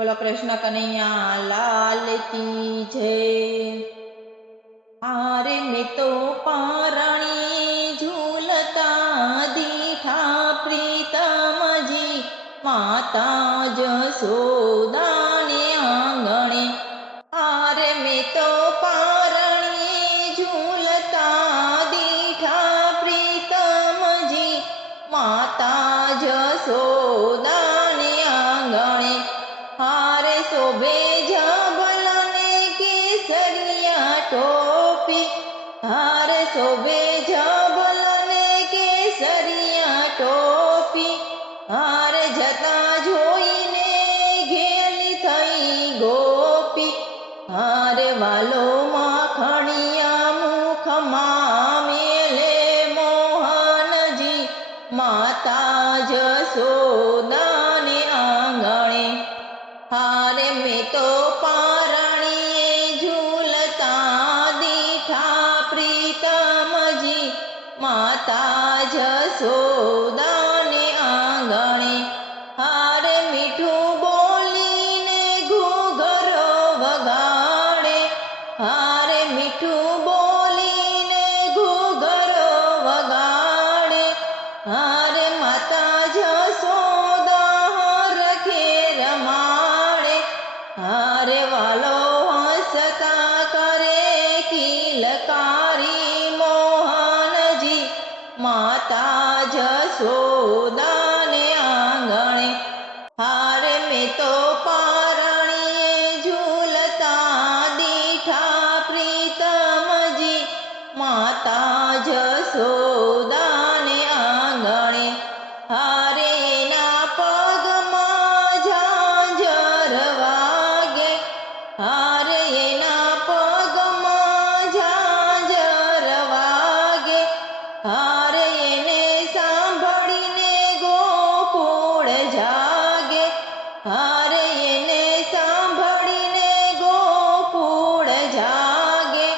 બોલો કૃષ્ણ કનૈયા લાલ કી જય। આરે મેં તો પારણી ઝૂલતા દીઠા પ્રીતમજી માતા જશોદાને આંગણે। આરે મેં તો પારણી ઝૂલતા દીઠા પ્રીતમજી માતા જશોદાને આંગણે। હારે શોભે જબલને કેસરિયા ટોપી, હારે શોભે જબલને કેસરિયા ટોપી, હારે જતા જોઈને ઘેલી થઈ ગોપી, હારે વાલો માખણિયા મુખમાં મેલે મોહનજી માતા જશોદાને આંગણે। હારે મેં તો પારણીએ ઝૂલતા દીઠા પ્રીતમજી માતા જશોદાને આંગણે। હારે મીઠું બોલીને ઘૂઘરો વગાડે, હારે મીઠું બોલીને ઘૂઘરો વગાડે, હારે માતા જશોદા રખે રમાડે, હારે વાલો હસતા કરે કિલકારી મોહનજી માતા જશોદાને આંગણે। હારે મેં તો પારણીએ ઝૂલતા દીઠા પ્રીતમજી માતા જશોદાને આંગણે। હારે એના પગમાં ઝાંઝર વાગે, હારે એના પગમાં ઝાંઝર વાગે, હારે એને સાંભળીને ગોકુળ જાગે, હારે એને સાંભળીને ગોકુળ જાગે,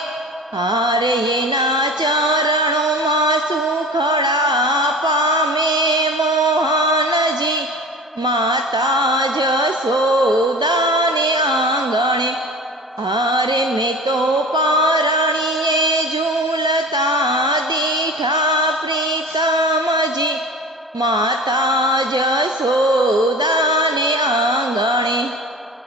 હારે એના ચરણોમાં સુખડા પામે મોહનજી માતા જશોદાને આંગણે। હારે મેં તો પારણીએ ઝૂલતા દીઠા પ્રીતમજી માતા જશોદા